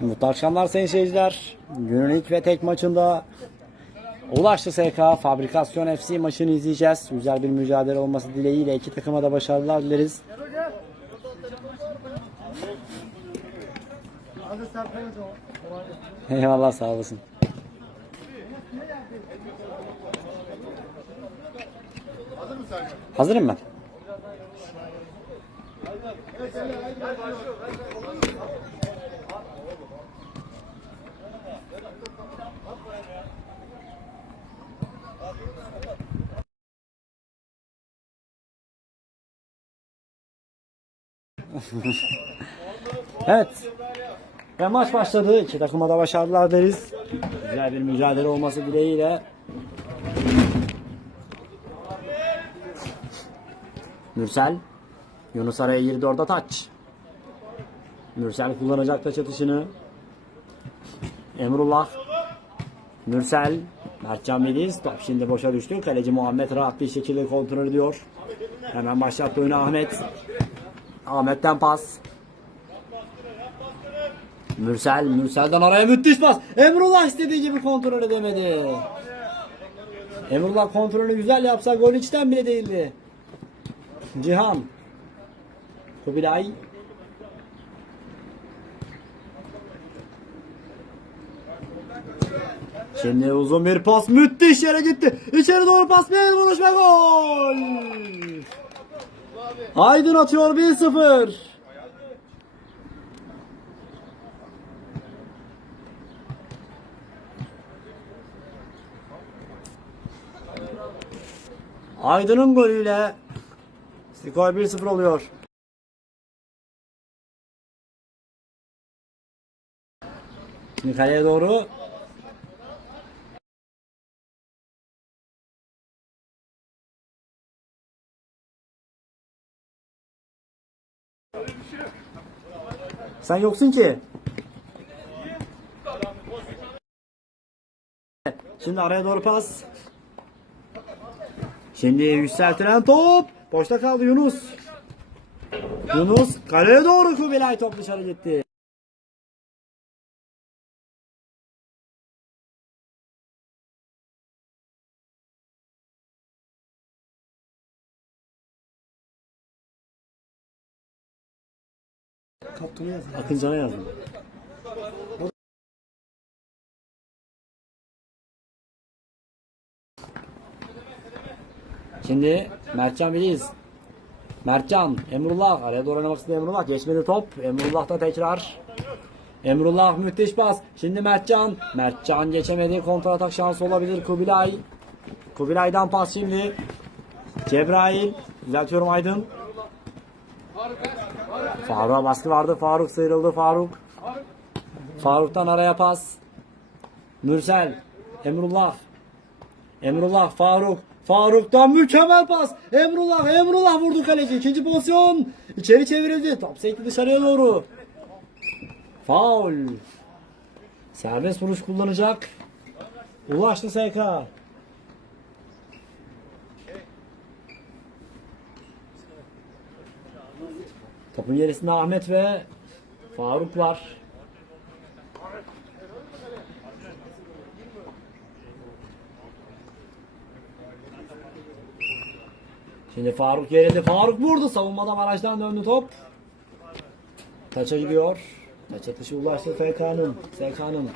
Mutlu akşamlar sayın seyirciler. Günün ilk ve tek maçında Ulaştı SK Fabrikasyon FC maçını izleyeceğiz. Güzel bir mücadele olması dileğiyle iki takıma da başarılar dileriz. Eyvallah sağ olasın. Hazırım ben. Evet. Ve maç başladı. İki takıma da başarılar deriz. Güzel bir mücadele olması dileğiyle. Mürsel. Yunus araya girdi orada taç. Mürsel kullanacak taç atışını. Emrullah. Mürsel. Mertcan Melis. Top şimdi boşa düştü. Kaleci Muhammed rahat bir şekilde kontrol ediyor. Hemen başlattı oyunu Ahmet. Ahmet'ten pas. Mürsel, Mürsel'den araya müthiş pas. Emrullah istediği gibi kontrol edemedi. Emrullah kontrolünü güzel yapsa gol içten bile değildi. Cihan. Kubilay. Şimdi uzun bir pas müthiş yere gitti. İçeri doğru pas bir vuruş ve gol. Aydın atıyor 1-0. Aydın'ın golüyle skor 1-0 oluyor. Şimdi doğru Sen yoksun ki. Şimdi araya doğru pas. Şimdi yükseltilen top. Boşta kaldı Yunus. Yunus kaleye doğru Kubilay top dışarı gitti. Akıncana yazdım. Şimdi Mertcan Biliz. Mertcan, Emrullah. Araya doğru oynamak istedi Emrullah. Geçmedi top. Emrullah da tekrar. Emrullah müthiş pas. Şimdi Mertcan. Mertcan geçemedi. Kontra atak şansı olabilir. Kubilay. Kubilay'dan pas şimdi. Cebrail. Düzeltiyorum Aydın. Faruk'a baskı vardı. Faruk sıyrıldı. Faruk. Faruk'tan araya pas. Mürsel. Emrullah. Emrullah Faruk. Faruk'tan mükemmel pas. Emrullah Emrullah vurdu kaleci. İkinci pozisyon. İçeri çevirildi. Top sekti dışarıya doğru. Faul. Serbest vuruş kullanacak. Ulaştı SK. Topun gerisinde Ahmet ve Faruk var. Şimdi Faruk yerinde. Faruk vurdu. Savunmada barajdan döndü top. Taça gidiyor. Taç atışı ulaştı FK'nın. SK'nın.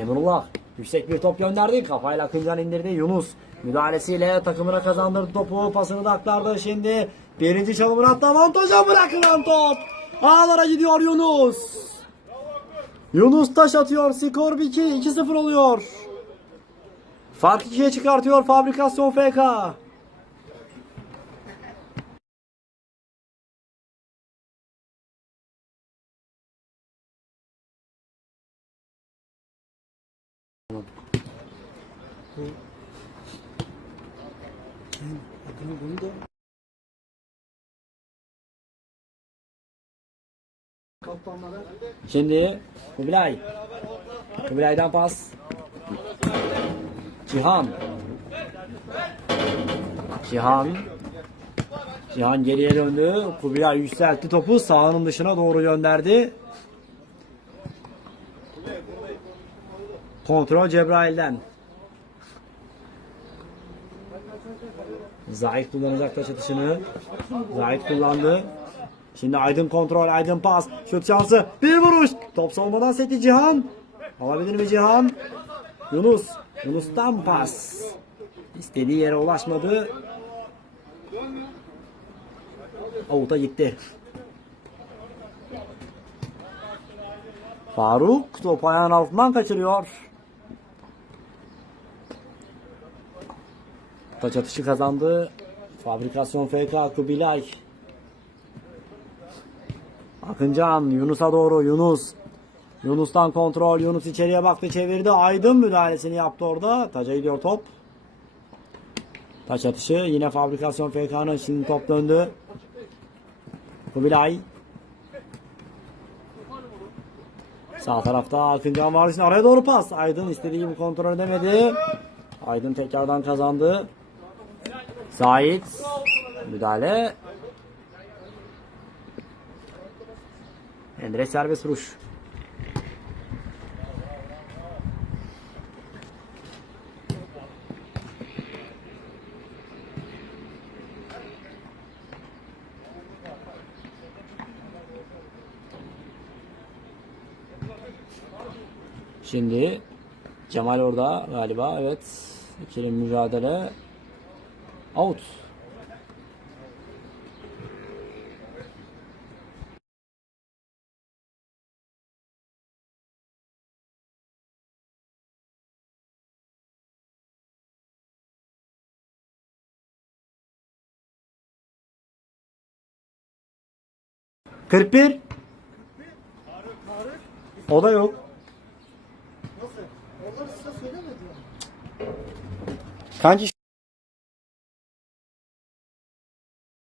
Emrullah. Yüksek bir top gönderdi. Kafayla Akıncan indirdi. Yunus müdahalesiyle takımına kazandırdı topu. Pasını da aktardı. Şimdi birinci çalımın hatta avantaja bırakılan top. Ağlara gidiyor Yunus. Yunus taş atıyor. Skor 2 2-0 oluyor. Fark 2'ye çıkartıyor Fabrikasyon FK. Şimdi Kubilay. Kubilay'dan pas. Cihan. Cihan. Cihan geriye döndü. Kubilay yükseltti topu. Sahanın dışına doğru gönderdi. Kontrol Cebrail'den. Zahit kullanacak taç atışını. Zahit kullandı. Şimdi Aydın kontrol, Aydın pas, şut şansı, bir vuruş. Top savunmadan seti Cihan. Alabilir mi Cihan? Yunus, Yunus'tan pas. İstediği yere ulaşmadı. Avuta gitti. Faruk top ayağın altından kaçırıyor. Taç atışı kazandı. Fabrikasyon FK Kubilay. Akıncan Yunus'a doğru Yunus. Yunus'tan kontrol. Yunus içeriye baktı çevirdi. Aydın müdahalesini yaptı orada. Taca gidiyor top. Taç atışı yine fabrikasyon FK'nın şimdi top döndü. Kubilay. Sağ tarafta Akıncan var. Şimdi araya doğru pas. Aydın istediği gibi kontrol edemedi. Aydın tekrardan kazandı. Zahit. Müdahale. Endre serbest vuruş. Şimdi Cemal orada galiba evet. İkili mücadele. Out. Kırk bir. O da yok. Nasıl? Onları size söylemedi mi? Kanki